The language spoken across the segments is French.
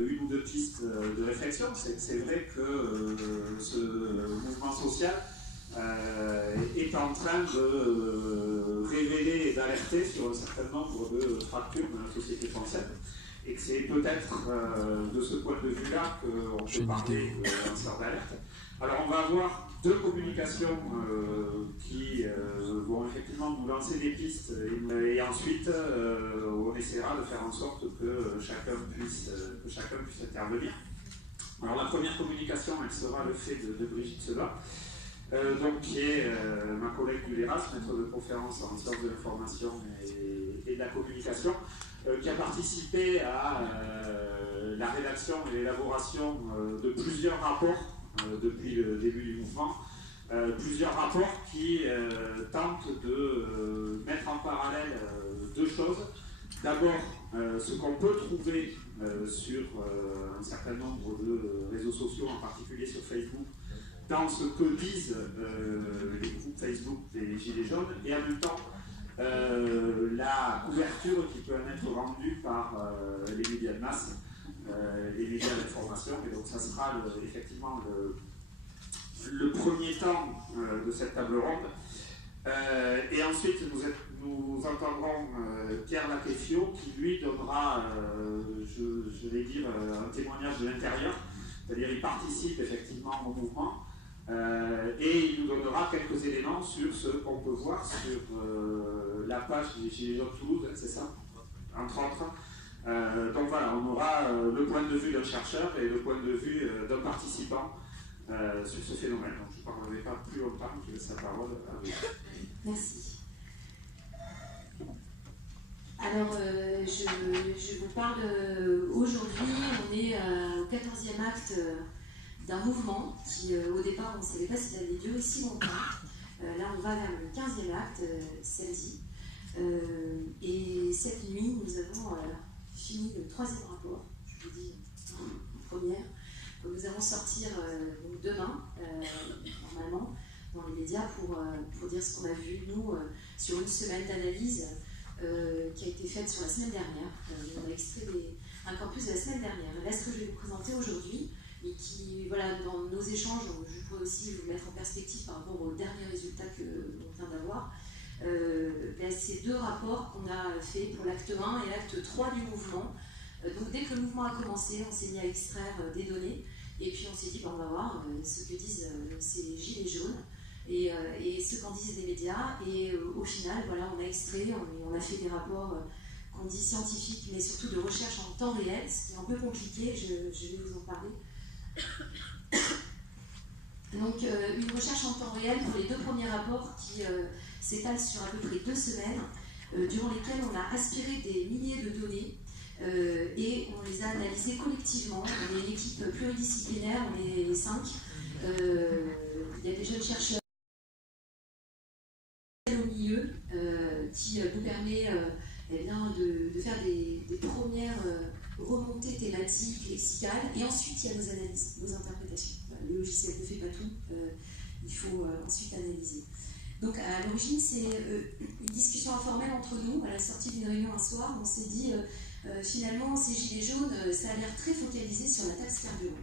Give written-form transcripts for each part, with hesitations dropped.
une ou deux pistes de réflexion. C'est vrai que ce mouvement social est en train de révéler et d'alerter sur un certain nombre de fractures dans la société française. Et que c'est peut-être de ce point de vue-là qu'on peut parler d'un sort d'alerte. Alors on va avoir deux communications qui vont effectivement nous lancer des pistes et ensuite on essaiera de faire en sorte que chacun puisse intervenir. Alors la première communication, elle sera le fait de Brigitte Sebat, donc qui est ma collègue du LERAS, maître de conférence en sciences de l'information et de la communication, qui a participé à la rédaction et l'élaboration de plusieurs rapports depuis le début du mouvement, plusieurs rapports qui tentent de mettre en parallèle deux choses. D'abord, ce qu'on peut trouver sur un certain nombre de réseaux sociaux, en particulier sur Facebook, dans ce que disent les groupes Facebook des Gilets jaunes, et en même temps la couverture qui peut en être rendue par les médias de masse, les médias d'information. Et donc ça sera effectivement le premier temps de cette table ronde. Et ensuite nous entendrons Pierre Laquefio qui lui donnera, je vais dire, un témoignage de l'intérieur, c'est-à-dire il participe effectivement au mouvement. Et il nous donnera quelques éléments sur ce qu'on peut voir sur la page des Gilets jaunes Toulouse, c'est ça, entre autres. Donc voilà, on aura le point de vue d'un chercheur et le point de vue d'un participant sur ce phénomène. Donc je ne parlerai pas plus longtemps, je laisse la parole à vous. Merci. Alors, je vous parle aujourd'hui, on est au 14e acte d'un mouvement qui, au départ, on ne savait pas s'il avait lieu aussi longtemps. Là, on va vers le 15e acte, samedi. Et cette nuit, nous avons fini le 3e rapport, je vous dis en première. Donc, nous allons sortir donc demain, normalement, dans les médias pour dire ce qu'on a vu, nous, sur une semaine d'analyse qui a été faite sur la semaine dernière. On a extrait un campus de la semaine dernière. Et là, ce que je vais vous présenter aujourd'hui, et qui, voilà, dans nos échanges, je pourrais aussi vous mettre en perspective par rapport aux derniers résultats qu'on vient d'avoir, c'est deux rapports qu'on a fait pour l'acte 1 et l'acte 3 du mouvement. Donc dès que le mouvement a commencé, on s'est mis à extraire des données, et puis on s'est dit, on va voir ce que disent ces gilets jaunes, et ce qu'en disent les médias, et au final, voilà, on a extrait, on a fait des rapports qu'on dit scientifiques, mais surtout de recherche en temps réel, ce qui est un peu compliqué, je vais vous en parler. Donc une recherche en temps réel pour les deux premiers rapports qui s'étalent sur à peu près 2 semaines, durant lesquelles on a aspiré des milliers de données et on les a analysées collectivement. On est une équipe pluridisciplinaire, on est 5. Il y a des jeunes chercheurs au milieu qui nous permet de faire des premières remontées thématiques, lexicales, et ensuite il y a nos analyses, nos interprétations. Le logiciel ne fait pas tout, il faut ensuite analyser. Donc à l'origine, c'est une discussion informelle entre nous, à la sortie d'une réunion un soir, on s'est dit finalement ces gilets jaunes, ça a l'air très focalisé sur la taxe carburant.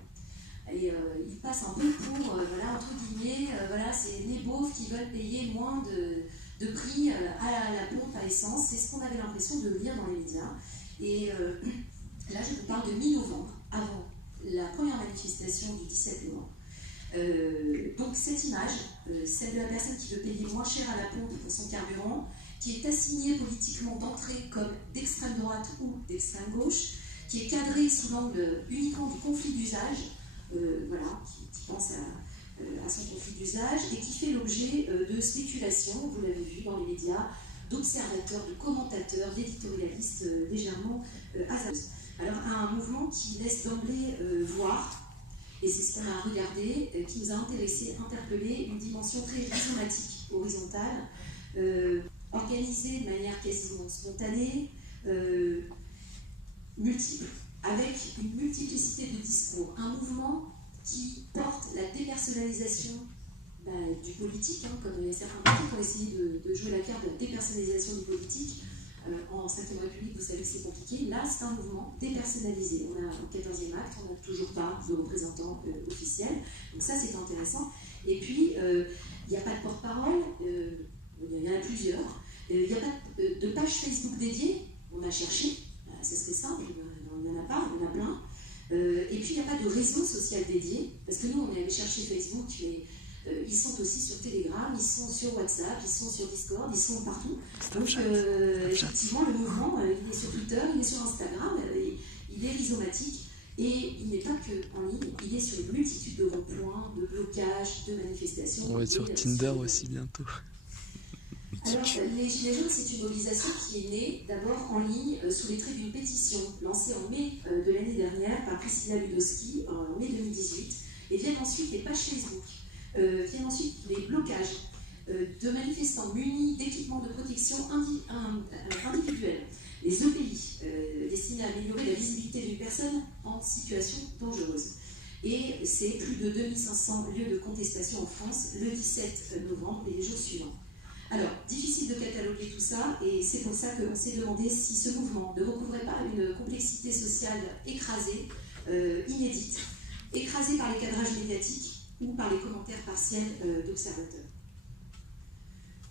Et ils passent un peu pour, voilà, entre guillemets, voilà, c'est les beaufs qui veulent payer moins de prix à la pompe à essence. C'est ce qu'on avait l'impression de lire dans les médias. Et là, je vous parle de mi-novembre, avant la première manifestation du 17 novembre. Donc cette image, celle de la personne qui veut payer moins cher à la pompe pour son carburant, qui est assignée politiquement d'entrée comme d'extrême droite ou d'extrême gauche, qui est cadrée sous l'angle uniquement du conflit d'usage, voilà, qui pense à son conflit d'usage, et qui fait l'objet de spéculations, vous l'avez vu dans les médias, d'observateurs, de commentateurs, d'éditorialistes légèrement hasardeux. Alors un mouvement qui laisse d'emblée voir, et c'est ce qu'on a regardé, qui nous a intéressé, interpellé, une dimension très rhizomatique, horizontale, organisée de manière quasiment spontanée, multiple, avec une multiplicité de discours. Un mouvement qui porte la dépersonnalisation du politique, hein, comme il y a certains partis qui ont essayé de jouer la carte de la dépersonnalisation du politique, En 5e République, vous savez que c'est compliqué. Là, c'est un mouvement dépersonnalisé. On a au 14e acte, on n'a toujours pas de représentant officiel. Donc ça, c'est intéressant. Et puis, il n'y a pas de porte-parole, il y en a plusieurs. Il n'y a pas de page Facebook dédiée. On a cherché, ce serait simple, il n'y en a pas, il y en a plein. Et puis, il n'y a pas de réseau social dédié, parce que nous, on est allé chercher Facebook, mais ils sont aussi sur Telegram, ils sont sur WhatsApp, ils sont sur Discord, ils sont partout. Donc, effectivement, le mouvement, il est sur Twitter, il est sur Instagram, il est rhizomatique, et il n'est pas qu'en ligne, il est sur une multitude de ronds-points, de blocages, de manifestations. On va être sur Tinder aussi bientôt. Alors, les Gilets jaunes, c'est une mobilisation qui est née d'abord en ligne sous les traits d'une pétition lancée en mai de l'année dernière par Priscilla Ludowski en mai 2018, et viennent ensuite les pages Facebook, viennent ensuite les blocages de manifestants munis d'équipements de protection individuels, les EPI, destinés à améliorer la visibilité d'une personne en situation dangereuse. Et c'est plus de 2500 lieux de contestation en France le 17 novembre et les jours suivants. Alors, difficile de cataloguer tout ça, et c'est pour ça qu'on s'est demandé si ce mouvement ne recouvrait pas une complexité sociale écrasée, inédite, écrasée par les cadrages médiatiques ou par les commentaires partiels d'observateurs.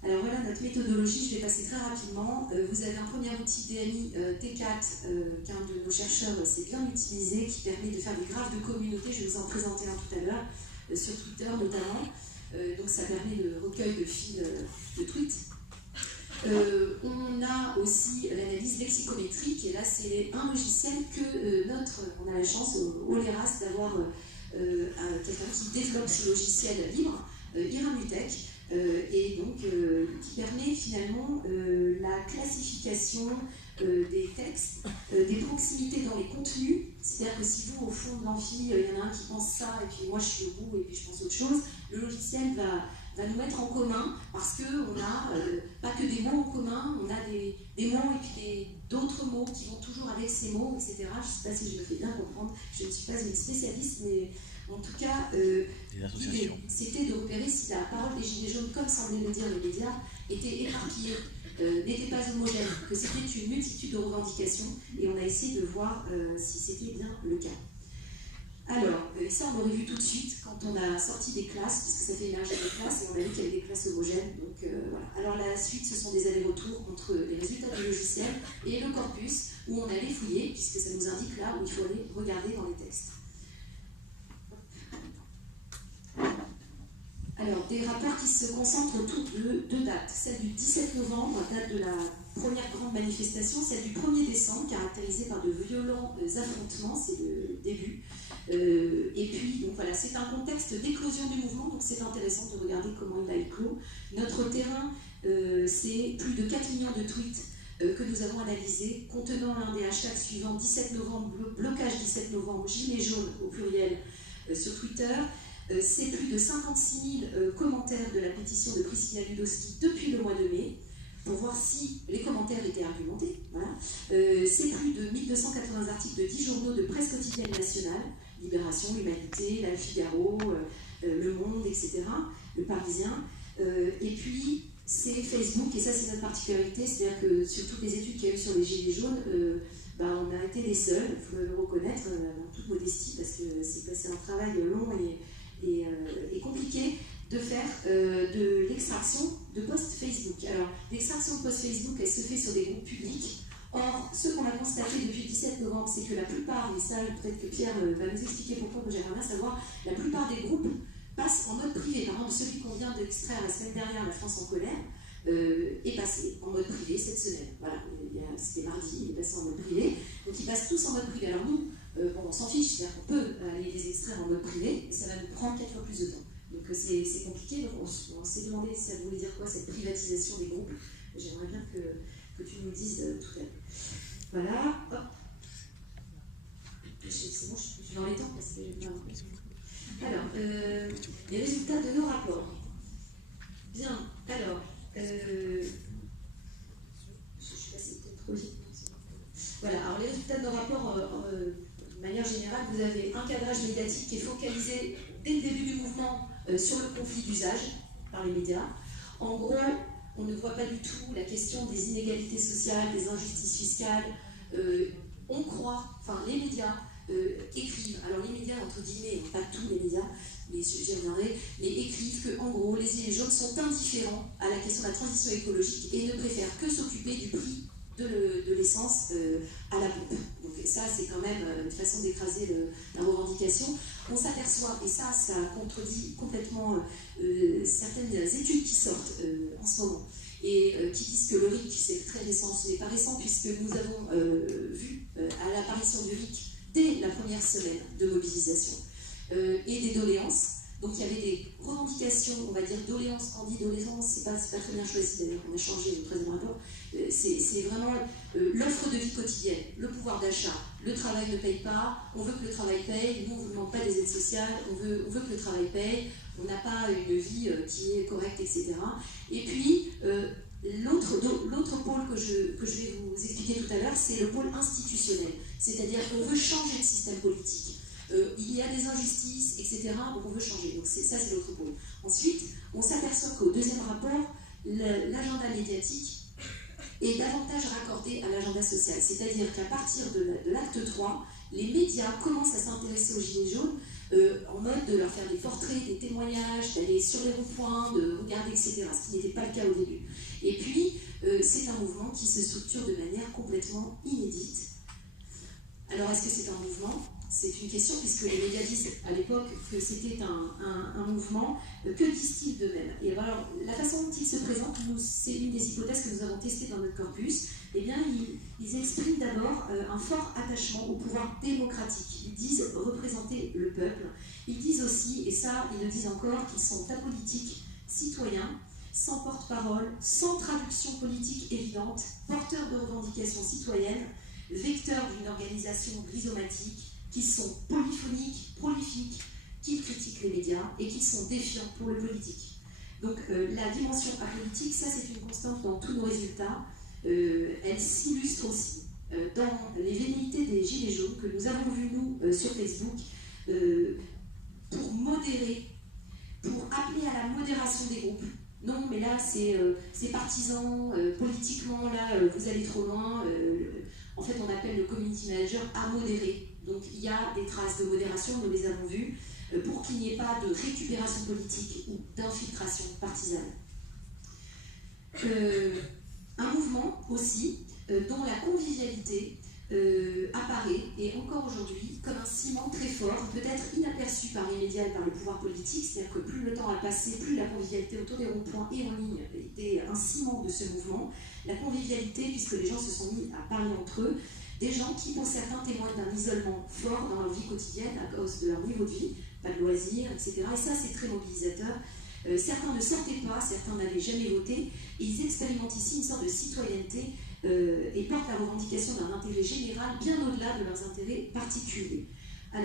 Alors voilà notre méthodologie, je vais passer très rapidement. Vous avez un premier outil DMI T4 qu'un de nos chercheurs s'est bien utilisé, qui permet de faire des graphes de communauté, je vais vous en présenter un tout à l'heure, sur Twitter notamment. Donc ça permet le recueil de fils de tweets. On a aussi l'analyse lexicométrique, et là c'est un logiciel que on a la chance au LERAS d'avoir quelqu'un qui développe ce logiciel libre, Iramutech, et donc qui permet finalement la classification des textes, des proximités dans les contenus. C'est-à-dire que si vous, au fond de l'amphi, il y en a un qui pense ça, et puis moi je suis au bout, et puis je pense autre chose, le logiciel va nous mettre en commun, parce qu'on n'a pas que des mots en commun, on a des mots et puis d'autres mots qui vont toujours avec ces mots, etc. Je ne sais pas si je me fais bien comprendre, je ne suis pas une spécialiste, mais en tout cas, l'idée, c'était de repérer si la parole des Gilets jaunes, comme semblaient le dire les médias, était éparpillée, n'était pas homogène, que c'était une multitude de revendications, et on a essayé de voir si c'était bien le cas. Alors, ça on l'aurait vu tout de suite quand on a sorti des classes, puisque ça fait émerger des classes, et on a vu qu'il y avait des classes homogènes, donc voilà. Alors la suite, ce sont des allers-retours entre les résultats du logiciel et le corpus, où on allait fouiller, puisque ça nous indique là où il faut aller regarder dans les textes. Alors, des rapports qui se concentrent autour de deux dates. Celle du 17 novembre, date de la première grande manifestation, celle du 1er décembre, caractérisée par de violents affrontements, c'est le début. Et puis, donc voilà, c'est un contexte d'éclosion du mouvement, donc c'est intéressant de regarder comment il a éclos. Notre terrain, c'est plus de 4 millions de tweets que nous avons analysés, contenant l'un des hashtags suivants: 17 novembre, blocage 17 novembre, gilets jaunes au pluriel sur Twitter. C'est plus de 56 000 commentaires de la pétition de Priscilla Ludowski depuis le mois de mai, pour voir si les commentaires étaient argumentés. Voilà. C'est plus de 1280 articles de 10 journaux de presse quotidienne nationale, Libération, L'Humanité, La Figaro, Le Monde, etc., Le Parisien. Et puis, c'est Facebook, et ça c'est notre particularité, c'est-à-dire que sur toutes les études qu'il y a eu sur les Gilets jaunes, on a été les seuls, il faut le reconnaître, en toute modestie, parce que c'est un travail long et compliqué de faire de l'extraction de posts Facebook. Alors, l'extraction de posts Facebook, elle se fait sur des groupes publics. Or, ce qu'on a constaté depuis le 17 novembre, c'est que la plupart, et ça, peut-être que Pierre va nous expliquer pourquoi, que j'aimerais bien savoir, la plupart des groupes passent en mode privé. Par exemple, celui qu'on vient d'extraire la semaine dernière, La France en colère, est passé en mode privé cette semaine. Voilà, c'était mardi, il est passé en mode privé. Donc, ils passent tous en mode privé. Alors, nous, on s'en fiche, c'est-à-dire qu'on peut aller les extraire en mode privé, mais ça va nous prendre 4 fois plus de temps. Donc c'est compliqué, donc on s'est demandé si ça voulait dire quoi cette privatisation des groupes. J'aimerais bien que tu nous dises tout à l'heure. Voilà, hop. C'est bon, je suis dans les temps parce que j'ai pas. Alors, les résultats de nos rapports. Bien, alors, je suis passée peut-être trop vite. Voilà, alors les résultats de nos rapports, de manière générale, vous avez un cadrage médiatique qui est focalisé dès le début du mouvement sur le conflit d'usage par les médias. En gros, on ne voit pas du tout la question des inégalités sociales, des injustices fiscales. On croit, enfin les médias écrivent, alors les médias entre guillemets, pas tous les médias, mais j'y reviendrai, mais écrivent que en gros les gilets jaunes sont indifférents à la question de la transition écologique et ne préfèrent que s'occuper du prix de l'essence à la pompe. Donc ça c'est quand même une façon d'écraser la revendication. On s'aperçoit, et ça contredit complètement certaines études qui sortent en ce moment, et qui disent que le RIC, c'est très récent, ce n'est pas récent, puisque nous avons vu à l'apparition du RIC dès la première semaine de mobilisation et des doléances. Donc il y avait des revendications, on va dire doléances, quand on dit doléances, c'est pas très bien choisi d'ailleurs, on a changé le 13e rapport, c'est vraiment l'offre de vie quotidienne, le pouvoir d'achat, le travail ne paye pas, on veut que le travail paye, nous on ne vous demande pas des aides sociales, on veut que le travail paye, on n'a pas une vie qui est correcte, etc. Et puis, l'autre pôle que je vais vous expliquer tout à l'heure, c'est le pôle institutionnel. C'est-à-dire qu'on veut changer le système politique. Il y a des injustices, etc. Donc on veut changer. Donc ça, c'est l'autre pôle. Ensuite, on s'aperçoit qu'au deuxième rapport, l'agenda médiatique est davantage raccordé à l'agenda social. C'est-à-dire qu'à partir de l'acte 3, les médias commencent à s'intéresser aux gilets jaunes en mode de leur faire des portraits, des témoignages, d'aller sur les ronds-points, de regarder, etc. Ce qui n'était pas le cas au début. Et puis, c'est un mouvement qui se structure de manière complètement inédite. Alors, est-ce que c'est un mouvement? C'est une question, puisque les médias disent à l'époque que c'était un mouvement. Que disent-ils d'eux-mêmes? Et alors, la façon dont ils se présentent, c'est une des hypothèses que nous avons testées dans notre corpus. Eh bien, ils expriment d'abord un fort attachement au pouvoir démocratique. Ils disent représenter le peuple. Ils disent aussi, et ça, ils le disent encore, qu'ils sont apolitiques, citoyens, sans porte-parole, sans traduction politique évidente, porteurs de revendications citoyennes, vecteurs d'une organisation rhizomatique, qui sont polyphoniques, prolifiques, qui critiquent les médias et qui sont défiants pour le politique. Donc la dimension apolitique, ça c'est une constante dans tous nos résultats. Elle s'illustre aussi dans les velléités des Gilets jaunes que nous avons vues nous sur Facebook pour modérer, pour appeler à la modération des groupes. Non, mais là c'est partisan, politiquement là vous allez trop loin. En fait, on appelle le community manager à modérer. Donc il y a des traces de modération, nous les avons vues, pour qu'il n'y ait pas de récupération politique ou d'infiltration partisane. Un mouvement aussi dont la convivialité apparaît, et encore aujourd'hui, comme un ciment très fort, peut-être inaperçu par les médias et par le pouvoir politique, c'est-à-dire que plus le temps a passé, plus la convivialité autour des ronds-points et en ligne était un ciment de ce mouvement. La convivialité, puisque les gens se sont mis à parler entre eux, des gens qui, pour certains, témoignent d'un isolement fort dans leur vie quotidienne à cause de leur niveau de vie, pas de loisirs, etc. Et ça, c'est très mobilisateur. Certains ne sortaient pas, certains n'avaient jamais voté, et ils expérimentent ici une sorte de citoyenneté et portent la revendication d'un intérêt général bien au-delà de leurs intérêts particuliers. Alors,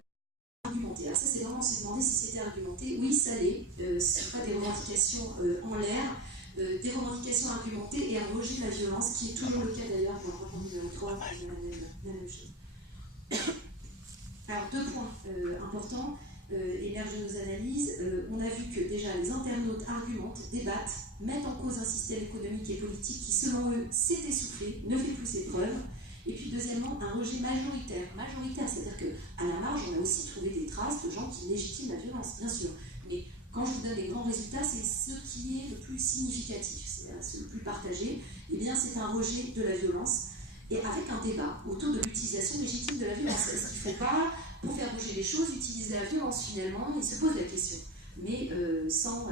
argumenter. Alors ça, c'est vraiment se demander si c'était argumenté. Oui, ça l'est. Ce ne sont pas des revendications en l'air, des revendications argumentées et un rejet de la violence, qui est toujours le cas d'ailleurs pour le rapport numéro 3, la même chose. Alors, deux points importants émergent de nos analyses. On a vu que déjà les internautes argumentent, débattent, mettent en cause un système économique et politique qui, selon eux, s'est essoufflé, ne fait plus ses preuves. Et puis, deuxièmement, un rejet majoritaire. Majoritaire, c'est-à-dire qu'à la marge, on a aussi trouvé des traces de gens qui légitiment la violence, bien sûr. Mais quand je vous donne les grands résultats, c'est ce qui est le plus significatif, c'est le plus partagé. Eh bien, c'est un rejet de la violence, et avec un débat autour de l'utilisation légitime de la violence. Est-ce qu'il ne faut pas, pour faire bouger les choses, utiliser la violence finalement? Il se pose la question, mais sans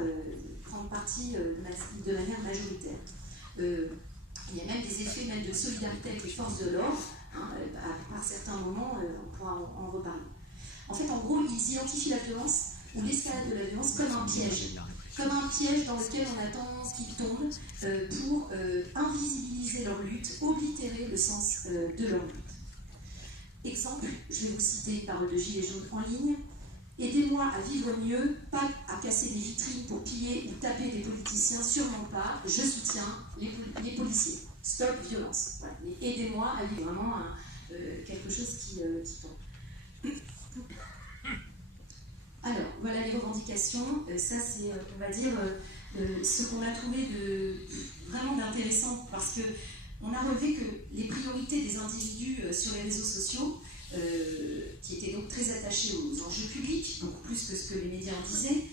grande partie de manière majoritaire. Il y a même des effets même de solidarité avec les forces de l'ordre, hein, par certains moments, on pourra en reparler. En fait, en gros, ils identifient la violence ou l'escalade de la violence comme un piège dans lequel on attend ce qu'ils tombent pour invisibiliser leur lutte, oblitérer le sens de leur lutte. Exemple, je vais vous citer une parole de Gilets jaunes en ligne. Aidez-moi à vivre mieux, pas à casser des vitrines pour piller ou taper des politiciens, sûrement pas. Je soutiens les policiers. Stop violence. Voilà. Aidez-moi à vivre vraiment quelque chose qui tombe. Alors, voilà les revendications. Ça, c'est, on va dire, ce qu'on a trouvé vraiment d'intéressant, parce qu'on a relevé que les priorités des individus sur les réseaux sociaux, qui étaient donc très attachés aux enjeux publics, donc plus que ce que les médias en disaient,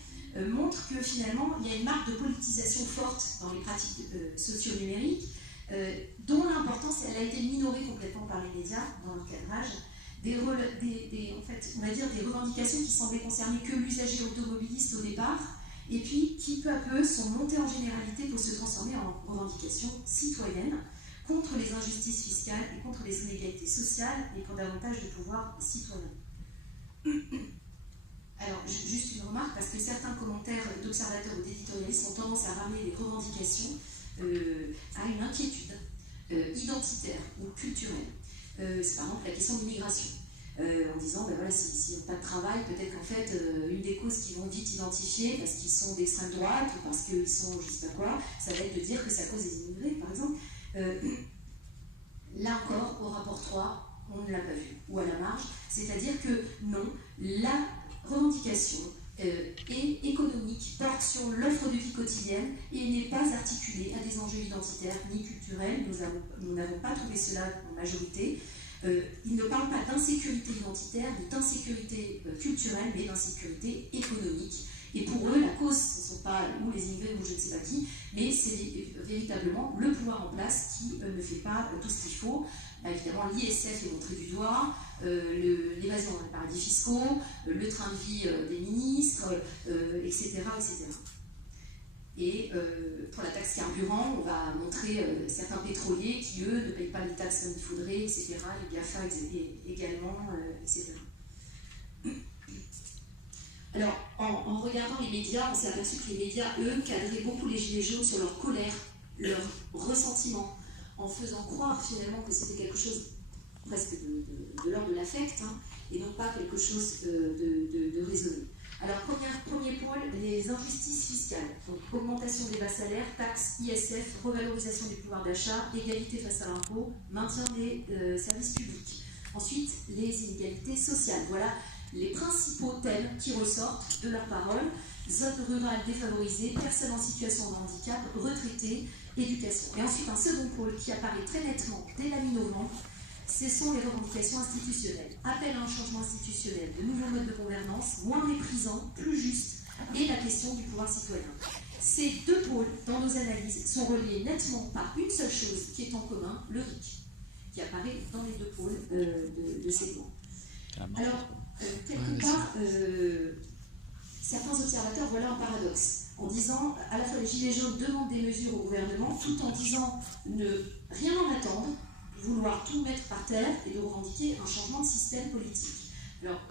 montrent que finalement il y a une marque de politisation forte dans les pratiques socio-numériques, dont l'importance, elle a été minorée complètement par les médias dans leur cadrage, en fait, on va dire des revendications qui semblaient concerner que l'usager automobiliste au départ, et puis qui peu à peu sont montées en généralité pour se transformer en revendications citoyennes contre les injustices fiscales et contre les inégalités sociales et pour davantage de pouvoir citoyen. Alors, juste une remarque, parce que certains commentaires d'observateurs ou d'éditorialistes ont tendance à ramener les revendications à une inquiétude identitaire ou culturelle. C'est par exemple la question de l'immigration. En disant, ben voilà, s'ils n'ont pas de travail, peut-être qu'en fait, une des causes qu'ils vont vite identifier, parce qu'ils sont d'extrême droite, ou parce qu'ils sont je ne sais pas quoi, ça va être de dire que c'est à cause des immigrés, par exemple. Là encore, au rapport 3, on ne l'a pas vu, ou à la marge, c'est-à-dire que non, la revendication est économique, porte sur l'offre de vie quotidienne et n'est pas articulée à des enjeux identitaires ni culturels. Nous n'avons pas trouvé cela en majorité. Il ne parle pas d'insécurité identitaire ni d'insécurité culturelle, mais d'insécurité économique. Et pour eux, la cause, ce ne sont pas ou les immigrés ou je ne sais pas qui, mais c'est véritablement le pouvoir en place qui ne fait pas tout ce qu'il faut. Évidemment, l'ISF est montré du doigt, l'évasion dans les paradis fiscaux, le train de vie des ministres, etc., etc. Et pour la taxe carburant, on va montrer certains pétroliers qui, eux, ne payent pas les taxes comme il faudrait, etc., les GAFA également, etc. Alors, en regardant les médias, on s'est aperçu que les médias, eux, cadraient beaucoup les gilets jaunes sur leur colère, leur ressentiment, en faisant croire finalement que c'était quelque chose presque de l'ordre de l'affect, hein, et non pas quelque chose de raisonné. Alors, premier pôle, les injustices fiscales. Donc, augmentation des bas salaires, taxes, ISF, revalorisation du pouvoir d'achat, égalité face à l'impôt, maintien des services publics. Ensuite, les inégalités sociales. Voilà les principaux thèmes qui ressortent de leurs paroles. Zones rurales défavorisées, personnes en situation de handicap, retraités, éducation. Et ensuite, un second pôle qui apparaît très nettement dès la mi-novembre, ce sont les revendications institutionnelles. Appel à un changement institutionnel, de nouveaux modes de gouvernance, moins méprisants, plus justes, et la question du pouvoir citoyen. Ces deux pôles, dans nos analyses, sont reliés nettement par une seule chose qui est en commun, le RIC, qui apparaît dans les deux pôles de ces lois. Alors, quelque part, certains observateurs voient là un paradoxe, en disant à la fois les Gilets jaunes demandent des mesures au gouvernement, tout en disant ne rien en attendre, vouloir tout mettre par terre et de revendiquer un changement de système politique. Alors,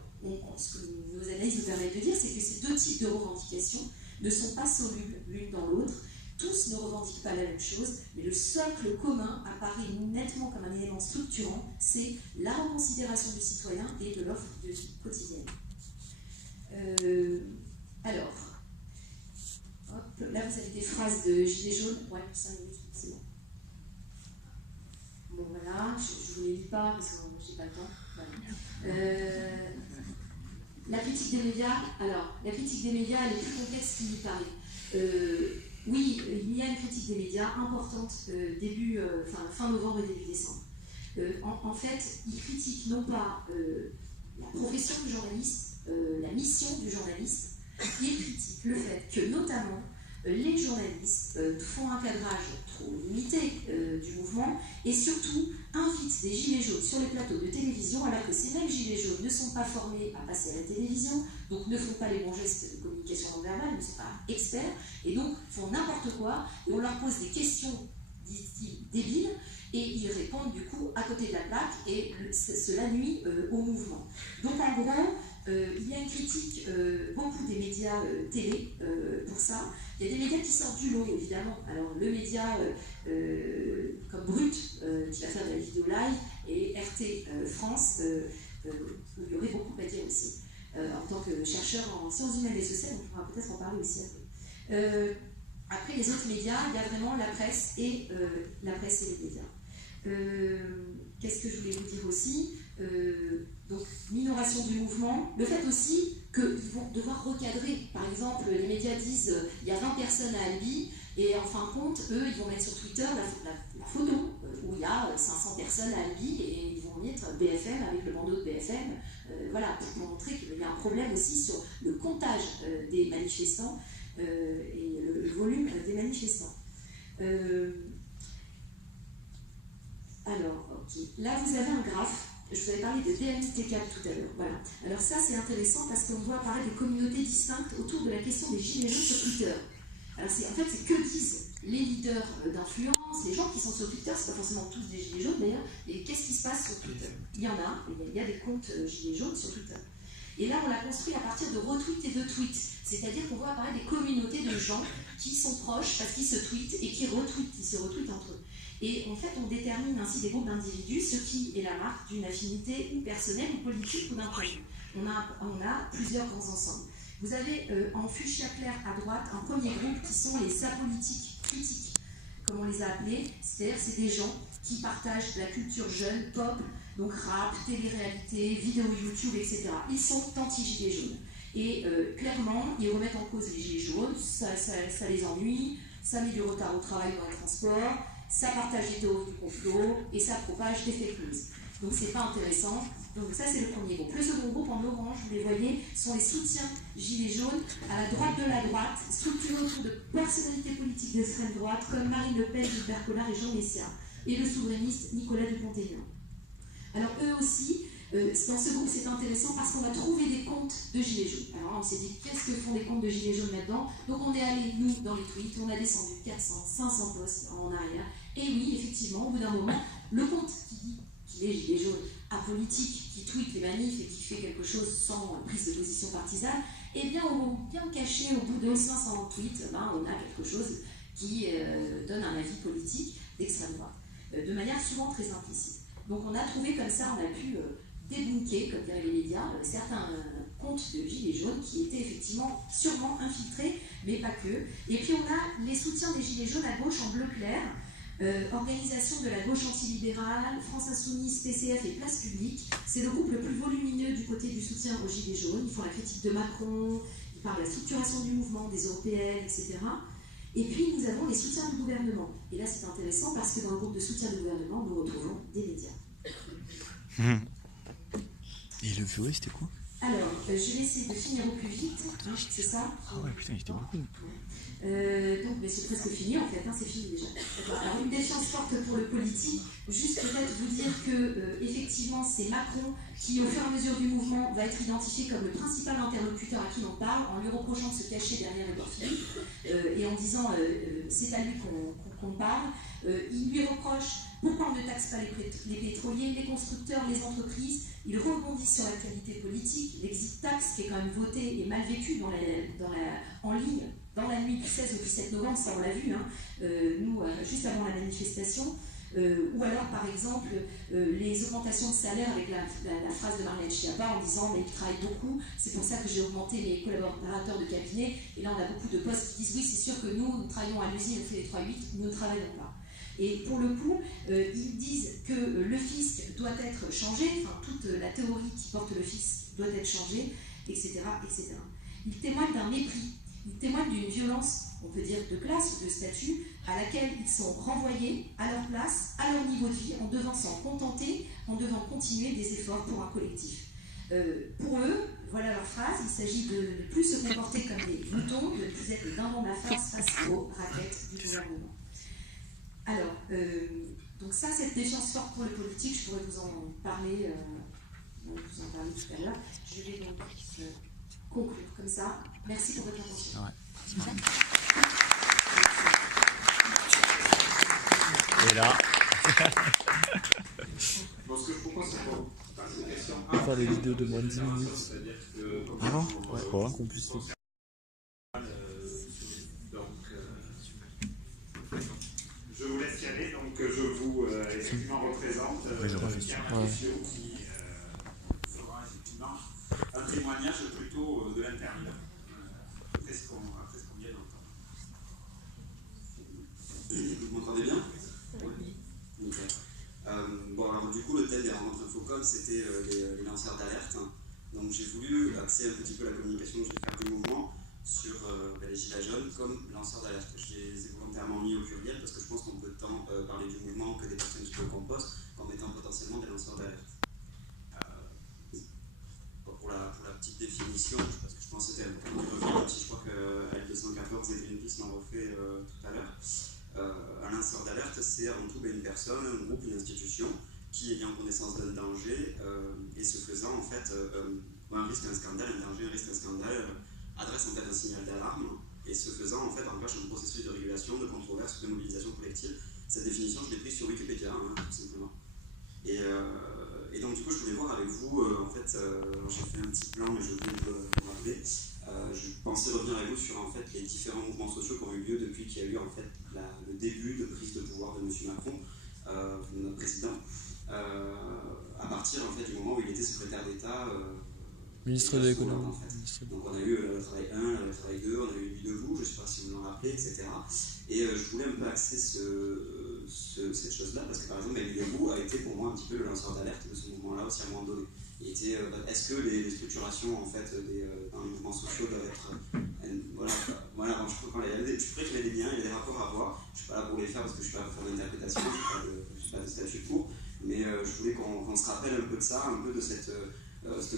ce que nos analyses nous permettent de dire, c'est que ces deux types de revendications ne sont pas solubles l'une dans l'autre. Tous ne revendiquent pas la même chose, mais le socle commun apparaît nettement comme un élément structurant, c'est la reconsidération du citoyen et de l'offre de vie quotidienne. Alors, hop, là vous avez des phrases de Gilets jaunes. Ouais, 5 minutes, c'est bon. Bon voilà, je ne vous les lis pas parce que je n'ai pas le temps. Voilà. La critique des médias, alors, la critique des médias, elle est plus complexe qu'il n'y paraît. Oui, il y a une critique des médias importante fin novembre et début décembre. En fait, ils critiquent non pas la profession du journaliste, la mission du journaliste, ils critiquent le fait que notamment les journalistes font un cadrage trop limité du mouvement et surtout invitent des gilets jaunes sur les plateaux de télévision alors que ces mêmes gilets jaunes ne sont pas formés à passer à la télévision, donc ne font pas les bons gestes de communication non verbale, ne sont pas experts et donc font n'importe quoi et on leur pose des questions débiles et ils répondent du coup à côté de la plaque et cela nuit au mouvement. Donc en gros, il y a une critique beaucoup des médias télé pour ça. Il y a des médias qui sortent du lot, évidemment. Alors, le média comme Brut, qui va faire de la vidéo live, et RT France, il y aurait beaucoup à dire aussi. En tant que chercheur en sciences humaines et sociales, on pourra peut-être en parler aussi après. Après, les autres médias, il y a vraiment la presse et les médias. Qu'est-ce que je voulais vous dire aussi? Donc, minoration du mouvement, le fait aussi qu'ils vont devoir recadrer. Par exemple, les médias disent il y a 20 personnes à Albi, et en fin de compte, eux, ils vont mettre sur Twitter la photo où il y a 500 personnes à Albi, et ils vont mettre BFM avec le bandeau de BFM, voilà, pour montrer qu'il y a un problème aussi sur le comptage des manifestants et le volume des manifestants. Alors, ok, là vous avez un graphe. Je vous avais parlé de DMIT4 tout à l'heure. Voilà. Alors ça, c'est intéressant parce qu'on voit apparaître des communautés distinctes autour de la question des gilets jaunes sur Twitter. Alors en fait, c'est que disent les leaders d'influence, les gens qui sont sur Twitter, c'est pas forcément tous des gilets jaunes d'ailleurs, et qu'est-ce qui se passe sur Twitter? Il y en a, il y a des comptes gilets jaunes sur Twitter. Et là, on l'a construit à partir de retweets et de tweets. C'est-à-dire qu'on voit apparaître des communautés de gens qui sont proches parce qu'ils se tweetent et qui retweetent, ils se retweetent entre eux. Et en fait, on détermine ainsi des groupes d'individus, ce qui est la marque d'une affinité ou personnelle ou politique ou d'un projet. On a plusieurs grands ensembles. Vous avez en fuchsia clair à droite un premier groupe qui sont les apolitiques critiques, comme on les a appelés. C'est-à-dire c'est des gens qui partagent la culture jeune, pop, donc rap, télé-réalité, vidéo YouTube, etc. Ils sont anti-gilets jaunes. Et clairement, ils remettent en cause les gilets jaunes, ça les ennuie, ça met du retard au travail dans les transports, ça partage des théories du complot et ça propage des fake news. Donc c'est pas intéressant. Donc ça c'est le premier groupe. Le second groupe en orange, vous les voyez, sont les soutiens gilets jaunes à la droite de la droite, structurés autour de personnalités politiques d'extrême droite comme Marine Le Pen, Gilbert Collard et Jean Messia, et le souverainiste Nicolas Dupont-Aignan. Alors eux aussi, dans ce groupe c'est intéressant parce qu'on a trouvé des comptes de gilets jaunes. Alors on s'est dit qu'est-ce que font des comptes de gilets jaunes là-dedans? Donc on est allé, nous, dans les tweets, on a descendu 400, 500 posts en arrière. Et oui, effectivement, au bout d'un moment, le compte qui dit qu'il est gilet jaune apolitique, qui tweet les manifs et qui fait quelque chose sans prise de position partisane, eh bien, bien caché au bout de 500 tweets, on a quelque chose qui donne un avis politique d'extrême droite, de manière souvent très implicite. Donc on a trouvé comme ça, on a pu débunker, comme diraient les médias, certains comptes de gilets jaunes qui étaient effectivement sûrement infiltrés, mais pas que. Et puis on a les soutiens des gilets jaunes à gauche en bleu clair, organisation de la gauche antilibérale, France Insoumise, PCF et Place Publique. C'est le groupe le plus volumineux du côté du soutien aux gilets jaunes. Ils font la critique de Macron, ils parlent de la structuration du mouvement, des européennes, etc. Et puis nous avons les soutiens du gouvernement. Et là c'est intéressant parce que dans le groupe de soutien du gouvernement, nous retrouvons des médias. Et le jury, c'était quoi? Alors, je vais essayer de finir au plus vite, hein, c'est ça? Ah ouais, putain, il était beaucoup. Donc, mais c'est presque fini en fait, hein, c'est fini déjà. Alors, une défiance forte pour le politique, juste peut-être vous dire que, effectivement, c'est Macron qui, au fur et à mesure du mouvement, va être identifié comme le principal interlocuteur à qui l'on parle, en lui reprochant de se cacher derrière Édouard Philippe, et en disant c'est à lui qu'on parle. Il lui reproche pourquoi on ne taxe pas les pétroliers, les constructeurs, les entreprises. Il rebondit sur l'actualité politique, l'exit tax qui est quand même voté et mal vécu en ligne dans la nuit du 16 au 17 novembre, ça on l'a vu, hein, nous, juste avant la manifestation. Ou alors, par exemple, les augmentations de salaire avec la phrase de Marlène Schiappa en disant « mais ils travaillent beaucoup, c'est pour ça que j'ai augmenté mes collaborateurs de cabinet ». Et là, on a beaucoup de postes qui disent « oui, c'est sûr que nous travaillons à l'usine, on fait les 3-8, nous ne travaillons pas ». Et pour le coup, ils disent que le fisc doit être changé, enfin toute la théorie qui porte le fisc doit être changée, etc. etc. Ils témoignent d'un mépris, ils témoignent d'une violence, on peut dire de classe ou de statut, à laquelle ils sont renvoyés à leur place, à leur niveau de vie, en devant s'en contenter, en devant continuer des efforts pour un collectif. Pour eux, voilà leur phrase, il s'agit de ne plus se comporter comme des moutons, de ne plus être des dindons de la farce face aux raquettes du gouvernement. Alors, donc ça, cette défiance forte pour le politique, je pourrais vous en parler, tout à l'heure. Je vais donc conclure comme ça. Merci pour votre attention. Ouais. Et là. Bon, ce que je propose, c'est pour passer aux questions. On va faire des vidéos de moins de 10 minutes. C'est-à-dire que, Ah bon? Ouais, quoi? Qu'on puisse. Je vous laisse y aller, donc je vous effectivement représente Pierre Marquesio qui fera effectivement un témoignage plutôt de l'intérieur, après ce qu'on vient d'entendre. Vous m'entendez bien? Oui. Okay. Bon, alors du coup, le thème des rencontres Infocom, c'était les lanceurs d'alerte. Donc j'ai voulu axer un petit peu la communication que je vais faire du mouvement sur les gilets jaunes comme lanceurs d'alerte. Je les ai volontairement mis au pluriel parce que je pense qu'on peut tant parler du mouvement que des personnes qui le composent comme étant potentiellement des lanceurs d'alerte. Pour la petite définition, parce que je pense que c'était important de revenir un petit, je crois que L214 et Greenpeace l'ont refait tout à l'heure. Un lanceur d'alerte, c'est avant tout une personne, un groupe, une institution qui ayant connaissance d'un danger et se faisant en fait un risque, un scandale, un danger, un risque, un scandale, adresse en fait un signal d'alarme et se faisant en fait enclenche un processus de régulation, de controverse, de mobilisation collective. Cette définition, je l'ai prise sur Wikipédia, tout simplement. Et donc du coup, je voulais voir avec vous, en fait, j'ai fait un petit plan, mais je voulais vous rappeler. Je pensais revenir avec vous sur en fait les différents mouvements sociaux qui ont eu lieu depuis qu'il y a eu en fait le début de prise de pouvoir de M. Macron, notre président, à partir en fait du moment où il était secrétaire d'État. Ministre de l'économie. En fait. Donc on a eu le travail 1, le travail 2, on a eu Nuit debout, je ne sais pas si vous vous en rappelez, etc. Et je voulais un peu axer cette chose-là, parce que par exemple, Nuit debout a été pour moi un petit peu le lanceur d'alerte de ce mouvement-là aussi à un moment donné. Est-ce que les structurations en fait, dans les mouvements sociaux doivent être... voilà, je crois qu'il y a des liens, il y a des rapports à voir. Je ne suis pas là pour les faire parce que je ne suis pas là pour faire l'interprétation, je n'ai pas de statut pour, mais je voulais qu'on se rappelle un peu de ça, un peu de cette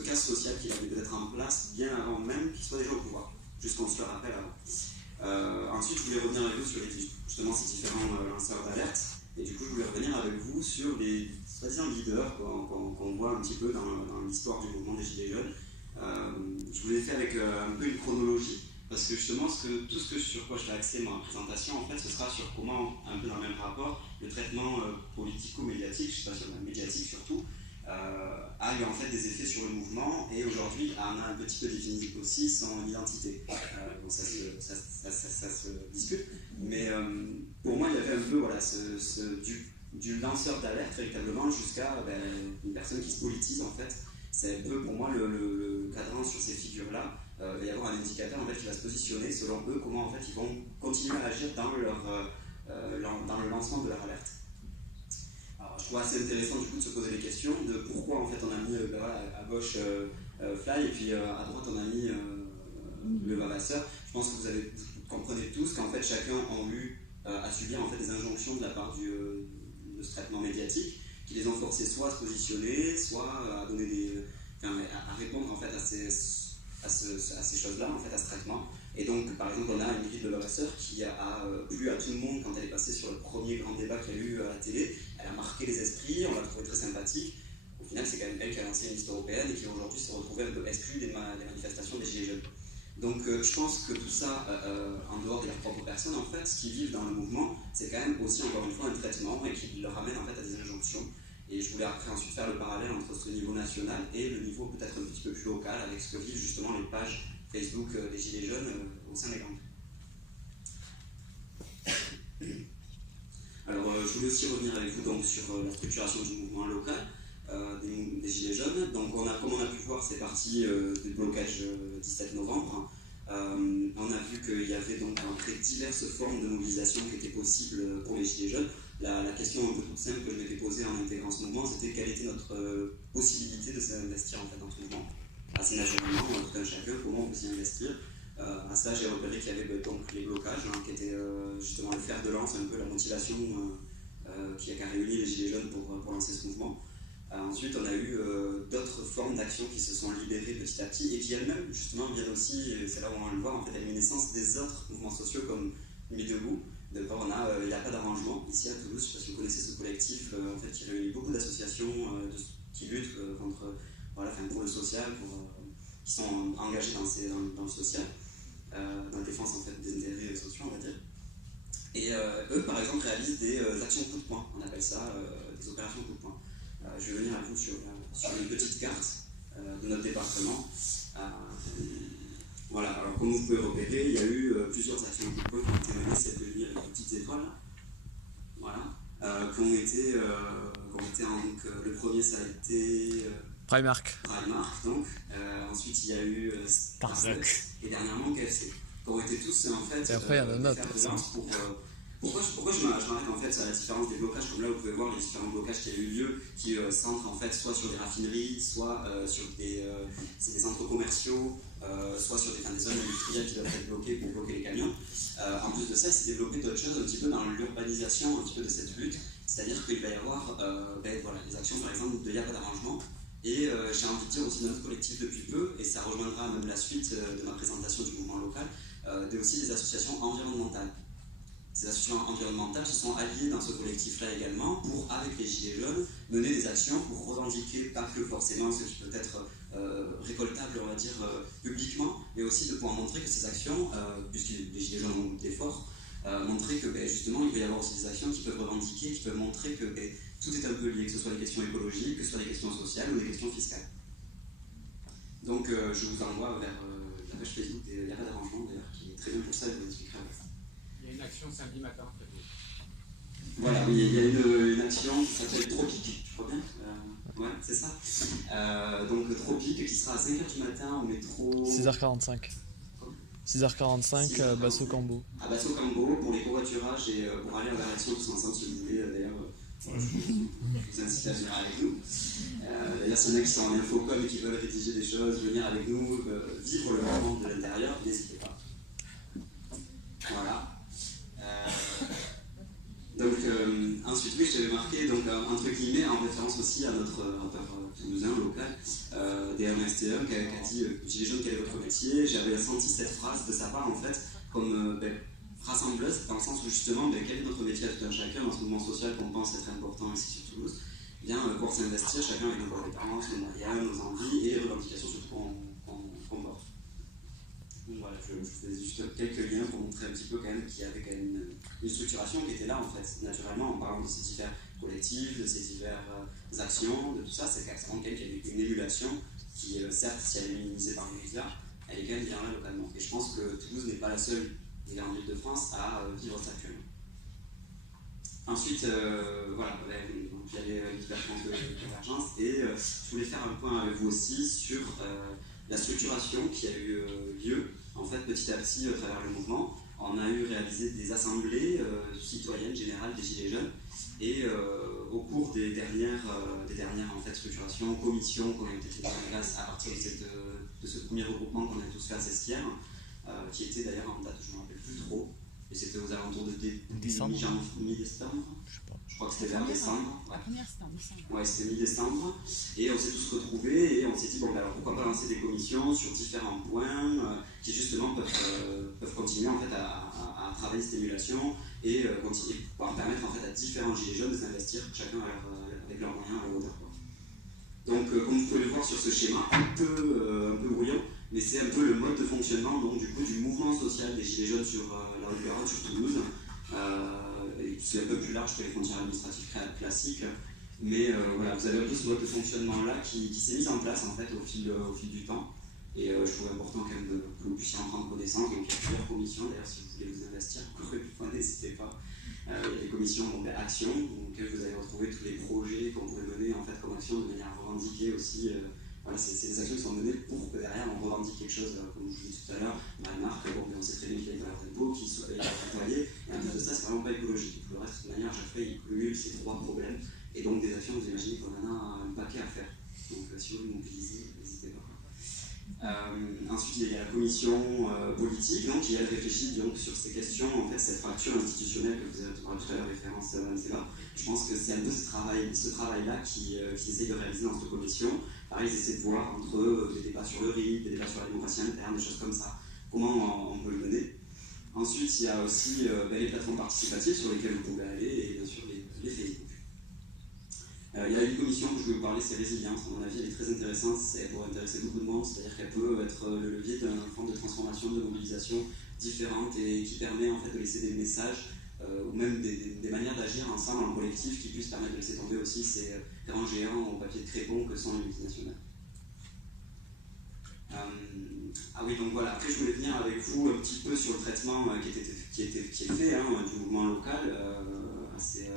casse sociale qu'il avait peut-être en place bien avant même qu'il soit déjà au pouvoir, juste qu'on se le rappelle avant. Ensuite, je voulais revenir avec vous sur justement ces différents lanceurs d'alerte, et du coup, je voulais revenir avec vous sur les soi-disant leaders qu'on voit un petit peu dans l'histoire du mouvement des Gilets jaunes. Je vous l'ai fait avec un peu une chronologie, parce que justement, tout ce sur quoi je vais axer ma présentation, en fait, ce sera sur comment, un peu dans le même rapport, le traitement politico-médiatique, je ne sais pas sur la médiatique surtout, a eu en fait des effets sur le mouvement, et aujourd'hui on a un petit peu défini aussi son identité. Donc ça se discute, mais pour moi il y avait un peu voilà, du lanceur d'alerte véritablement jusqu'à une personne qui se politise en fait. C'est un peu pour moi le cadran sur ces figures-là. Il va y avoir un indicateur en fait, qui va se positionner selon eux comment en fait, ils vont continuer à agir dans le lancement de leur alerte. Alors, je trouve assez intéressant du coup de se poser des questions de pourquoi en fait on a mis à gauche Fly et puis à droite on a mis le Vavasseur. Je pense que vous comprenez tous qu'en fait chacun a eu à subir en fait des injonctions de la part de ce traitement médiatique qui les ont forcés soit à se positionner, soit à donner à répondre en fait à ces choses-là, en fait, à ce traitement. Et donc, par exemple, on a Ingrid Levavasseur qui a plu à tout le monde quand elle est passée sur le premier grand débat qu'il y a eu à la télé. Elle a marqué les esprits, on l'a trouvée très sympathique. Au final, c'est quand même elle qui a lancé une liste européenne et qui aujourd'hui s'est retrouvée un peu exclue des manifestations des Gilets jaunes. Donc, je pense que tout ça, en dehors de leur propre personne, en fait, ce qu'ils vivent dans le mouvement, c'est quand même aussi, encore une fois, un traitement et qui leur ramène en fait à des injonctions. Et je voulais après ensuite faire le parallèle entre ce niveau national et le niveau peut-être un petit peu plus local avec ce que vivent justement les pages Facebook des Gilets jaunes au sein des gangs. Alors je voulais aussi revenir avec vous donc, sur la structuration du mouvement local des Gilets jaunes. Donc comme on a pu voir, c'est parti du blocage 17 novembre. On a vu qu'il y avait donc très diverses formes de mobilisation qui étaient possibles pour les Gilets jaunes. La question un peu toute simple que je m'étais posée en intégrant ce mouvement, c'était quelle était notre possibilité de s'investir en fait, dans ce mouvement. Assez naturellement, tout un chacun, comment on peut s'y investir. À ça, j'ai repéré qu'il y avait donc les blocages, qui étaient justement le fer de lance, un peu la motivation qui a réuni les Gilets jaunes pour lancer ce mouvement. Ensuite, on a eu d'autres formes d'action qui se sont libérées petit à petit et qui elles-mêmes, justement, viennent aussi, c'est là où on va le voir, en fait, à l'émergence des autres mouvements sociaux comme Nuit debout. D'abord, il n'y a pas d'arrangement. Ici à Toulouse, je ne sais pas si vous connaissez ce collectif en fait, qui réunit beaucoup d'associations qui luttent pour le social, qui sont engagées dans le social, dans la défense en fait, des intérêts sociaux, on va dire. Et eux, par exemple, réalisent des actions coup de poing. On appelle ça des opérations coup de poing. Je vais venir à vous sur une petite carte de notre département. Voilà, alors comme vous pouvez repérer, il y a eu plusieurs actions coup de poing qui ont été menées, celle de lire les petites étoiles, là. Voilà, qui ont été donc, le premier ça a été Primark, donc, ensuite il y a eu Starbucks et dernièrement KFC, qui ont été tous en fait et après il y en a un autre pour Pourquoi je m'arrête en fait à la différence des blocages, comme là vous pouvez voir les différents blocages qui ont eu lieu, qui centrent en fait soit sur des raffineries, soit sur des centres commerciaux, soit sur des zones industrielles qui doivent être bloquées pour bloquer les camions. En plus de ça, il s'est développé d'autres choses un petit peu dans l'urbanisation un petit peu de cette lutte, c'est-à-dire qu'il va y avoir voilà, des actions par exemple de Y'a pas d'arrangement. Et j'ai envie de dire aussi dans notre collectif depuis peu, et ça rejoindra même la suite de ma présentation du mouvement local, aussi des associations environnementales. Ces associations environnementales se sont alliées dans ce collectif-là également pour, avec les Gilets jaunes, mener des actions pour revendiquer pas que forcément ce qui peut être récoltable, on va dire, publiquement, mais aussi de pouvoir montrer que ces actions, puisque les Gilets jaunes ont beaucoup d'efforts, montrer que justement il peut y avoir aussi des actions qui peuvent revendiquer, qui peuvent montrer que tout est un peu lié, que ce soit les questions écologiques, que ce soit les questions sociales ou les questions fiscales. Donc je vous envoie vers la page Facebook Il n'y a pas d'arrangement d'ailleurs, qui est très bien pour ça, je vous expliquerai. Il y a une action samedi matin, très beau. Voilà, il y a une action qui s'appelle Tropique, je crois bien. Ouais, c'est ça. Donc Tropique qui sera à 5h du matin au métro. 6h45. 6h45, Basso Cambo. À Basso Cambo pour les covoiturages et pour aller à la réaction tous ensemble si vous voulez. D'ailleurs, je vous incite à venir avec nous. D'ailleurs, s'il y en a qui sont en infocom et qui veulent rédiger des choses, venir avec nous, vivre le moment de l'intérieur, n'hésitez pas. Voilà. Donc, ensuite, oui, j'avais marqué, donc, entre guillemets, en référence aussi à notre rappeur toulousain local, DMSTM, qui a dit Gilets jaunes, quel est votre métier? J'avais senti cette phrase de sa part, en fait, comme rassembleuse, dans le sens où justement, quel est notre métier à tout un chacun dans ce mouvement social qu'on pense être important ici sur Toulouse? Bien, pour s'investir, chacun avec nos compétences, nos moyens, nos envies et les revendications surtout qu'on porte. Donc voilà, je faisais juste quelques liens pour montrer un petit peu quand même qu'il y avait quand même une structuration qui était là en fait, naturellement, en parlant de ces divers collectifs, de ces diverses actions, de tout ça, c'est quand même qu'il y avait une émulation qui, certes, si elle est minimisée par les médias, elle est quand même bien là localement. Et je pense que Toulouse n'est pas la seule des grandes villes de France à vivre ça actuellement. Ensuite, voilà, donc il y avait une divergence de convergence et je voulais faire un point avec vous aussi sur la structuration qui a eu lieu, en fait, petit à petit, à travers le mouvement. On a réalisé des assemblées citoyennes générales des Gilets jaunes et au cours des dernières en fait, structurations, commissions qui ont été mises en place à partir de ce premier regroupement qu'on a tous fait à Sestière, qui était d'ailleurs en date, je ne me rappelle plus trop, et c'était aux alentours de mi-décembre. Je crois que c'était vers décembre. La première, c'était en décembre. Ouais, c'était mi-décembre. Et on s'est tous retrouvés et on s'est dit, bon, alors pourquoi pas lancer des commissions sur différents points qui justement peuvent continuer en fait, à travailler cette émulation et pouvoir permettre en fait, à différents gilets jaunes de s'investir, chacun avec leurs moyens à leur hauteur. Donc, comme vous pouvez le voir sur ce schéma, un peu brouillon, mais c'est un peu le mode de fonctionnement donc, du mouvement social des gilets jaunes sur la rue Garonne, sur Toulouse. C'est un peu plus large que les frontières administratives classiques, mais voilà, vous avez un peu ce mode de fonctionnement-là qui s'est mis en place en fait, au fil du temps, et je trouvais important quand même que vous puissiez en prendre connaissance. Donc il y a plusieurs commissions, d'ailleurs si vous voulez vous investir, n'hésitez pas. Il y a des commissions action, dans lesquelles vous allez retrouver tous les projets qu'on pourrait mener en fait, comme action de manière revendiquée aussi. Voilà, c'est des actions qui sont menées pour que derrière on revendique quelque chose, comme je vous disais tout à l'heure, une marque, on sait très bien qu'il y a des valeurs d'impôt qui soient nettoyées, et en plus de ça, c'est vraiment pas écologique. Le reste, de toute manière, chaque fois, il cumule ces trois problèmes, et donc des actions, vous imaginez qu'on en a un paquet à faire. Donc si vous voulez mobiliser, n'hésitez pas. Ensuite, il y a la commission politique donc, qui elle réfléchit donc, sur ces questions, en fait, cette fracture institutionnelle que vous avez tout à l'heure référence à Mansela. Je pense que c'est un peu ce travail-là qui essaye de réaliser dans cette commission. Pareil, ils essaient de voir entre des débats sur le RIP, des débats sur la démocratie interne, des choses comme ça, comment on peut le mener. Ensuite, il y a aussi les plateformes participatives sur lesquelles vous pouvez aller et bien sûr les Facebook. Il y a une commission que je voulais vous parler, c'est Résilience. À mon avis, elle est très intéressante, elle pourrait intéresser beaucoup de monde, c'est-à-dire qu'elle peut être le levier d'une forme de transformation, de mobilisation différente et qui permet en fait de laisser des messages ou même des manières d'agir ensemble en collectif qui puissent permettre de laisser tomber aussi ces grands géants au papier de crépon que sont les multinationales. Ah oui, donc voilà, après je voulais venir avec vous un petit peu sur le traitement qui est fait du mouvement local assez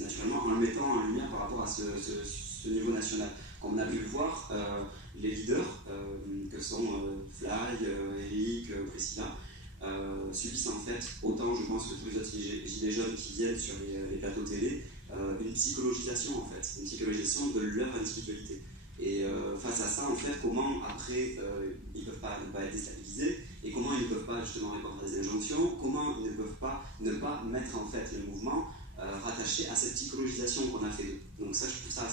naturellement, en le mettant en lumière par rapport à ce niveau national. Comme on a pu le voir, les leaders, que sont Fly, Eric, Priscilla, subissent en fait, autant je pense que tous les autres gilets jaunes qui viennent sur les plateaux télé, une psychologisation en fait, une psychologisation de leur individualité. Et face à ça, en fait, comment après ils ne peuvent pas être déstabilisés et comment ils ne peuvent pas justement répondre à des injonctions, comment ils ne peuvent pas ne pas mettre en fait le mouvement rattaché à cette psychologisation qu'on a fait d'eux. Donc ça, je trouve ça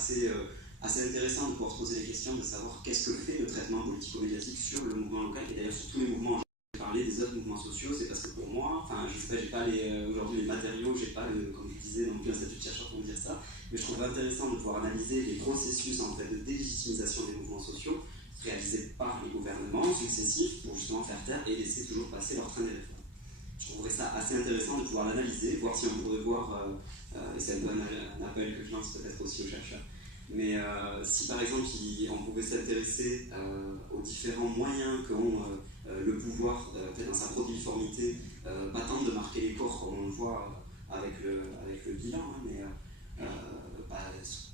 assez intéressant de pouvoir se poser des questions, de savoir qu'est-ce que fait le traitement politico-médiatique sur le mouvement local et d'ailleurs sur tous les mouvements. Parler des autres mouvements sociaux, c'est parce que pour moi, enfin je sais pas, j'ai pas aujourd'hui les matériaux, j'ai pas comme je disais non plus un statut de chercheur pour me dire ça, mais je trouve intéressant de pouvoir analyser les processus en fait de délégitimisation des mouvements sociaux réalisés par les gouvernements successifs pour justement faire taire et laisser toujours passer leur train des réformes. Je trouverais ça assez intéressant de pouvoir l'analyser, voir si on pourrait voir, et c'est un peu un appel que je lance peut-être aussi aux chercheurs, mais si par exemple on pouvait s'intéresser aux différents moyens qu'ont le pouvoir, peut-être dans sa protéiformité, pas tant de marquer les corps comme on le voit avec le bilan, hein, mais pas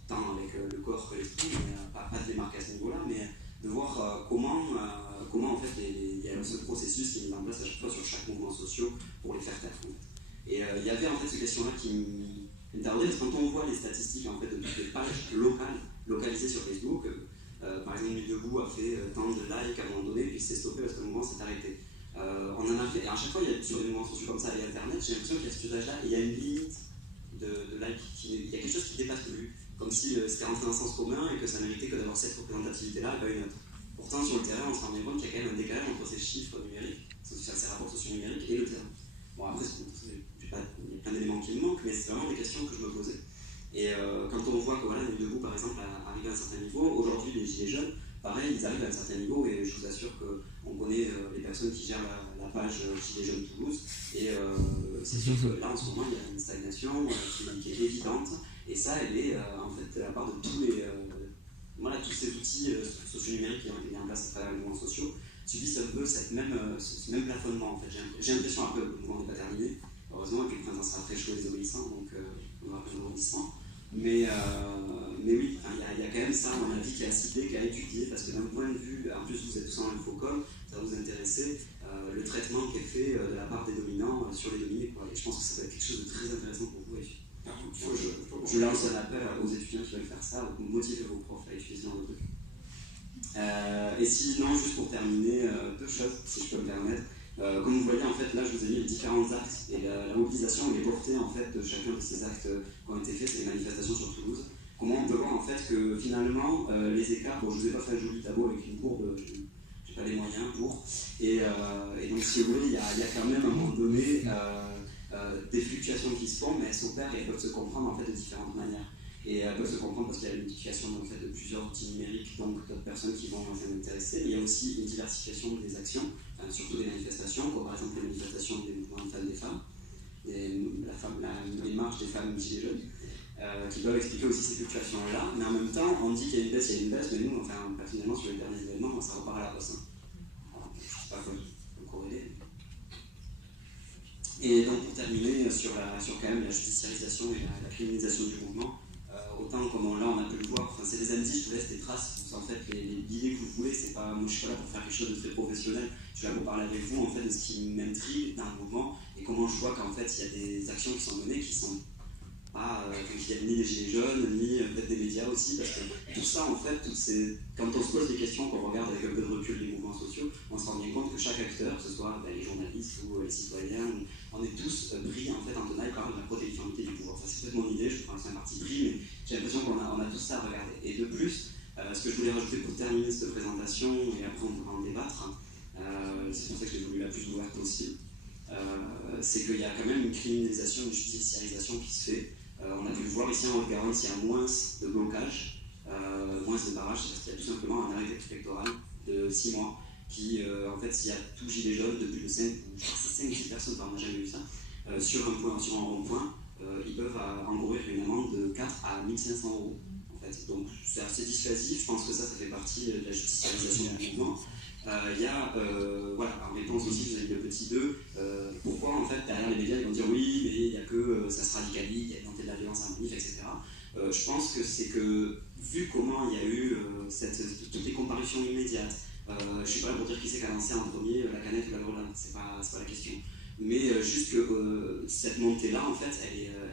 tant avec le corps que l'esprit, mais pas de les marquer à ce niveau-là, mais de voir comment en fait il y a ce processus qui est mis en place à chaque fois sur chaque mouvement social pour les faire taire. En fait. Et il y avait en fait ces questions-là qui m'interrogeaient, parce que quand on voit les statistiques en fait, de toutes les pages localisées sur Facebook, par exemple, Nuit debout a fait tant de likes à un moment donné, puis c'est stoppé parce que le mouvement s'est arrêté. On en a fait, et à chaque fois, il y a sur les mouvements sociaux comme ça et Internet, j'ai l'impression qu'il y a cet usage-là, et il y a une limite de likes, il y a quelque chose qui dépasse plus, comme si c'était rentré dans un sens commun et que ça méritait que d'avoir cette représentativité-là et pas une autre. Pourtant, sur le terrain, on se rend bien compte qu'il y a quand même un décalage entre ces chiffres numériques, ces rapports socio-numériques et le terrain. Bon, après, il y a plein d'éléments qui me manquent, mais c'est vraiment des questions que je me posais. Et quand on voit que voilà, Nuit debout, par exemple, arrive à un certain niveau, aujourd'hui, les gilets jaunes, pareil, ils arrivent à un certain niveau, et je vous assure qu'on connaît les personnes qui gèrent la page Gilets jaunes Toulouse, et c'est sûr que là, en ce moment, il y a une stagnation qui est évidente, et ça, elle est en fait de la part de tous ces outils socio-numériques qui ont été mis en place à travers les mouvements sociaux, subissent un peu ce même plafonnement. En fait. J'ai l'impression, après, le mouvement n'est pas terminé, heureusement, et que le printemps sera très chaud et désobéissant, donc on aura plein de rebondissements. Mais oui, il y a quand même ça, à mon avis, qui est à citer, qui est à étudier, parce que d'un point de vue, en plus vous êtes tous en infocom, ça va vous intéresser, le traitement qui est fait de la part des dominants sur les dominés. Quoi. Et je pense que ça va être quelque chose de très intéressant pour vous. Je lance un appel aux étudiants qui veulent faire ça, motivez vos profs à étudier dans le truc. Et sinon, juste pour terminer, deux choses, si je peux me permettre. Comme vous voyez, en fait, là, je vous ai mis les différents actes et la mobilisation et les portées en fait, de chacun de ces actes qui ont été faits, ces manifestations sur Toulouse. Comment on peut voir en fait que finalement, les écarts, bon, je ne vous ai pas fait un joli tableau avec une courbe, je n'ai pas les moyens pour. Et donc, si vous voulez, il y a quand même à un moment donné des fluctuations qui se font, mais elles s'opèrent et elles peuvent se comprendre en fait, de différentes manières. Et elles peuvent se comprendre parce qu'il y a l'unification en fait, de plusieurs outils numériques, donc d'autres personnes qui vont s'en intéresser. Mais il y a aussi une diversification des actions, surtout des manifestations, comme par exemple les manifestations des mouvements de femmes des femmes, les marches des femmes gilets jaunes, qui peuvent expliquer aussi ces fluctuations-là. Mais en même temps, on dit qu'il y a une baisse, mais nous, enfin, personnellement, sur les derniers événements, ça repart à la hausse. Alors, je ne sais pas comment corréler. Et donc, pour terminer sur quand même la judiciarisation et la criminalisation du mouvement, autant comme là on a pu le voir, c'est des indices, je vous laisse des traces, en fait l'idée que vous voulez, c'est pas, moi je suis pas là pour faire quelque chose de très professionnel, je suis là pour parler avec vous en fait de ce qui m'intrigue dans le mouvement et comment je vois qu'en fait il y a des actions qui sont menées qui sont pas, qui viennent ni des gilets jaunes, ni peut-être des médias aussi, parce que tout ça en fait, quand on se pose des questions, qu'on regarde avec un peu de recul les mouvements sociaux, on se rend bien compte que chaque acteur, que ce soit les journalistes ou les citoyens, on est tous pris en fait en tenaille par la protéiformité du pouvoir. Ça c'est peut-être mon idée, je pense que c'est un parti pris, mais j'ai l'impression qu'on a tout ça à regarder. Et de plus, ce que je voulais rajouter pour terminer cette présentation, et après on pourra en débattre, c'est pour ça que j'ai voulu la plus ouverte possible, c'est qu'il y a quand même une criminalisation, une judiciarisation qui se fait. On a pu le voir ici en Haute-Garonne, il y a moins de blocage, moins de barrage, c'est parce qu'il y a tout simplement un arrêté préfectoral de 6 mois qui, en fait, s'il y a tout gilet jaune de plus de 5 ou 6 personnes, on n'a jamais vu ça, sur un rond-point, ils peuvent encourir une amende de 4 à 1500 €. En fait. Donc c'est assez dissuasif, je pense que ça fait partie de la judiciarisation du mouvement. Il y a, voilà, en réponse aussi, je vous ai dit le petit 2, pourquoi en fait derrière les médias ils vont dire oui, mais il n'y a que ça se radicalise, il y a une montée de la violence à manif, etc. Je pense que c'est que, vu comment il y a eu toutes les comparutions immédiates, Je suis pas là pour dire qui c'est qui a lancé en premier la canette ou la grenade, c'est pas la question. Mais juste que cette montée-là, en fait,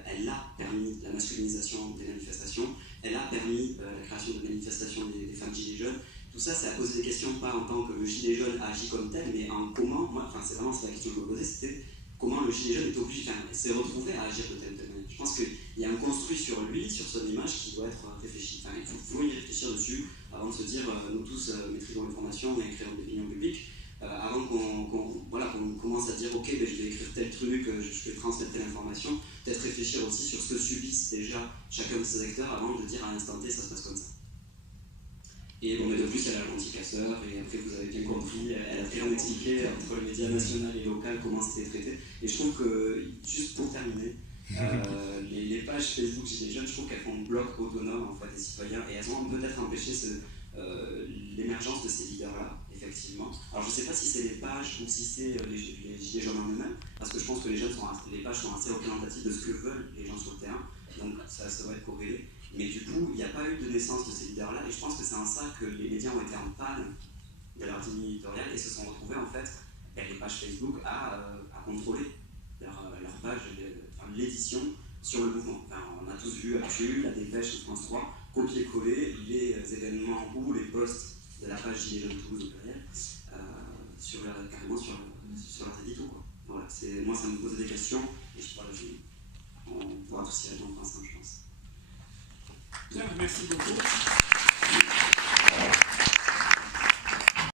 elle a permis la masculinisation des manifestations, elle a permis la création de manifestations des femmes gilets jaunes. Tout ça, ça a posé des questions, pas en tant que le gilet jaune agit comme tel, mais en comment, c'est vraiment la question que je me posais, c'était comment le gilet jaune est obligé, s'est retrouvé à agir de telle manière. Je pense qu'il y a un construit sur lui, sur son image, qui doit être réfléchi. Il faut y réfléchir dessus avant de se dire, nous tous maîtrisons l'information et créons de l'opinion publique. Avant qu'on commence à dire ok, je vais écrire tel truc, je vais transmettre telle information, peut-être réfléchir aussi sur ce que subissent déjà chacun de ces acteurs avant de dire à l'instant T ça se passe comme ça. Et bon, mais de plus, elle a l'anti-casseur, et après vous avez bien compris, elle a très bien expliqué entre les médias nationaux et locaux comment c'était traité. Et je trouve que, juste pour terminer, les pages Facebook Gilets Jaunes, je trouve qu'elles font bloc autonome en fait, des citoyens, et elles ont peut-être empêché l'émergence de ces leaders-là, effectivement. Alors je ne sais pas si c'est les pages ou si c'est les Gilets jaunes en eux-mêmes, parce que je pense que les pages sont assez représentatives de ce que veulent les gens sur le terrain, donc ça doit être corrélé. Mais du coup, il n'y a pas eu de naissance de ces leaders-là, et je pense que c'est en ça que les médias ont été en panne de leur ligne éditoriale et se sont retrouvés en fait, les pages Facebook à contrôler leur page, l'édition sur le mouvement. On a tous vu Actu, la Dépêche, France 3, copier-coller les événements ou les posts de la page Gilets jaunes Toulouse au pluriel carrément sur leurs éditos. Voilà, moi ça me pose des questions et on pourra tous y répondre ensemble, je pense. Bien, merci beaucoup.